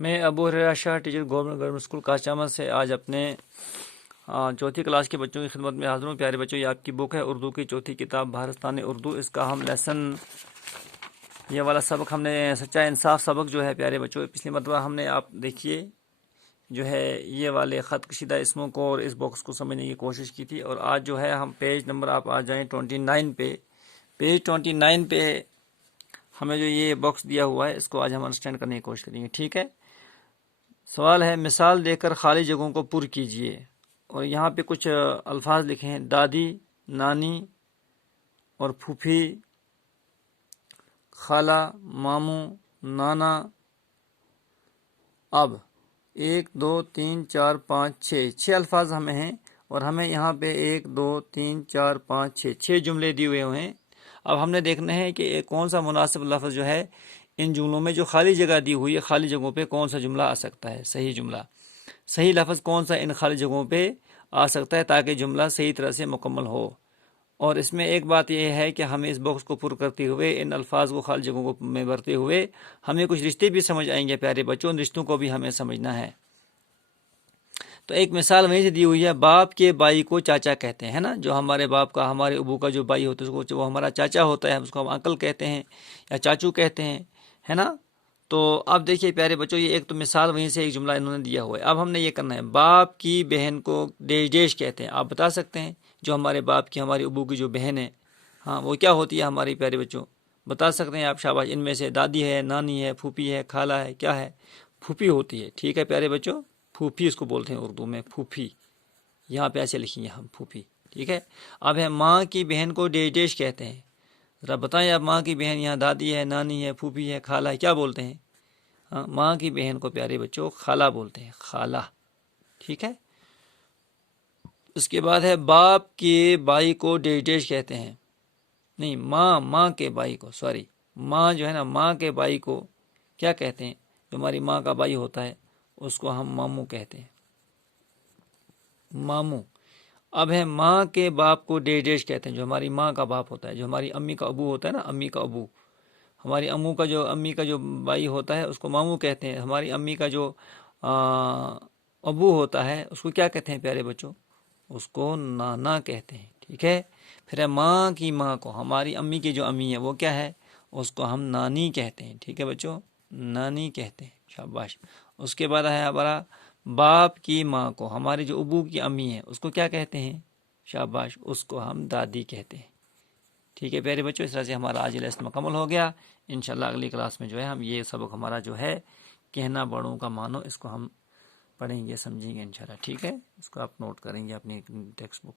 میں ابو ہریرہ شاہ teacher government school کاشامہ سے آج اپنے چوتھی کلاس کے بچوں کی خدمت میں حاضر ہوں۔ پیارے بچوں، یہ آپ کی بک ہے اردو کی چوتھی کتاب بھارستان اردو۔ اس کا ہم لیسن یہ والا سبق ہم نے سچا انصاف سبق جو ہے پیارے بچوں، پچھلی مرتبہ ہم نے آپ دیکھیے جو ہے یہ والے خط کشیدہ اسموں کو اور اس باکس کو سمجھنے کی کوشش کی تھی، اور آج جو ہے ہم پیج نمبر آپ آ جائیں 29 پہ، پیج 29 پہ ہمیں جو یہ باکس دیا ہوا ہے اس کو آج ہم انڈرسٹینڈ کرنے کی کوشش کریں گے، ٹھیک ہے۔ سوال ہے مثال دے کر خالی جگہوں کو پر کیجئے، اور یہاں پہ کچھ الفاظ لکھے ہیں: دادی، نانی اور پھوپھی، خالہ، ماموں، نانا۔ اب 1 2 3 4 5 6 الفاظ ہمیں ہیں، اور ہمیں یہاں پہ 1 2 3 4 5 6 جملے دیے ہوئے ہیں۔ اب ہم نے دیکھنا ہے کہ کون سا مناسب لفظ جو ہے ان جملوں میں جو خالی جگہ دی ہوئی ہے، خالی جگہوں پہ کون سا جملہ آ سکتا ہے، صحیح جملہ، صحیح لفظ کون سا ان خالی جگہوں پہ آ سکتا ہے تاکہ جملہ صحیح طرح سے مکمل ہو۔ اور اس میں ایک بات یہ ہے کہ ہمیں اس باکس کو پر کرتے ہوئے، ان الفاظ کو خالی جگہوں میں بھرتے ہوئے ہمیں کچھ رشتے بھی سمجھ آئیں گے پیارے بچوں، ان رشتوں کو بھی ہمیں سمجھنا ہے۔ تو ایک مثال وہیں سے دی ہوئی ہے: باپ کے بھائی کو چاچا کہتے ہیں نا، جو ہمارے باپ کا، ہمارے ابو کا جو بھائی ہوتا ہے اس کو وہ ہمارا چاچا ہوتا ہے، اس کو ہم انکل کہتے ہیں یا چاچو کہتے ہیں، ہے نا۔ تو اب دیکھیے پیارے بچوں، یہ ایک تو مثال وہیں سے ایک جملہ انہوں نے دیا ہوا ہے۔ اب ہم نے یہ کرنا ہے: باپ کی بہن کو ڈیش ڈیش کہتے ہیں۔ آپ بتا سکتے ہیں جو ہمارے باپ کی، ہمارے ابو کی جو بہن ہے، ہاں وہ کیا ہوتی ہے ہماری پیارے بچوں؟ بتا سکتے ہیں آپ، شاباش۔ ان میں سے دادی ہے، نانی ہے، پھوپھی ہے، خالہ ہے، کیا ہے؟ پھوپھی ہوتی ہے، ٹھیک ہے پیارے بچوں، پھوپھی اس کو بولتے ہیں اردو میں، پھوپھی، یہاں پہ ایسے لکھیں گے ہم، پھوپھی، ٹھیک ہے۔ اب ہے ماں کی بہن کو ڈیش ڈیش کہتے ہیں۔ ذرا بتائیں آپ، ماں کی بہن یہاں دادی ہے، نانی ہے، پھوپھی ہے، خالہ ہے، کیا بولتے ہیں؟ ہاں، ماں کی بہن کو پیارے بچوں خالہ بولتے ہیں، خالہ، ٹھیک ہے۔ اس کے بعد ہے باپ کے بھائی کو ڈیش ڈیش کہتے ہیں، نہیں، ماں کے بھائی کو، سوری، ماں جو ہے نا، ماں کے بھائی کو کیا کہتے ہیں؟ جو ہماری ماں کا بھائی ہوتا ہے اس کو ہم ماموں کہتے ہیں، ماموں۔ اب ہے ماں کے باپ کو ڈیش ڈیش کہتے ہیں، جو ہماری ماں کا باپ ہوتا ہے، جو ہماری امی کا ابو ہوتا ہے نا، امی کا ابو، ہماری امی کا جو بھائی ہوتا ہے اس کو ماموں کہتے ہیں۔ ہماری امی کا جو ابو ہوتا ہے اس کو کیا کہتے ہیں پیارے بچوں؟ اس کو نانا کہتے ہیں، ٹھیک ہے۔ پھر ہے ماں کی ماں کو، ہماری امی کی جو امی ہے وہ کیا ہے؟ اس کو ہم نانی کہتے ہیں، ٹھیک ہے بچوں، نانی کہتے ہیں، شاباش۔ اس کے بعد ہے ہمارا باپ کی ماں کو، ہماری جو ابو کی امی ہے اس کو کیا کہتے ہیں؟ شاباش، اس کو ہم دادی کہتے ہیں، ٹھیک ہے پیارے بچوں۔ اس طرح سے ہمارا آج لیسن مکمل ہو گیا۔ انشاءاللہ اگلی کلاس میں جو ہے ہم یہ سبق ہمارا جو ہے کہنا بڑوں کا مانو، اس کو ہم پڑھیں گے، سمجھیں گے انشاءاللہ، ٹھیک ہے۔ اس کو آپ نوٹ کریں گے اپنی ٹیکسٹ بک۔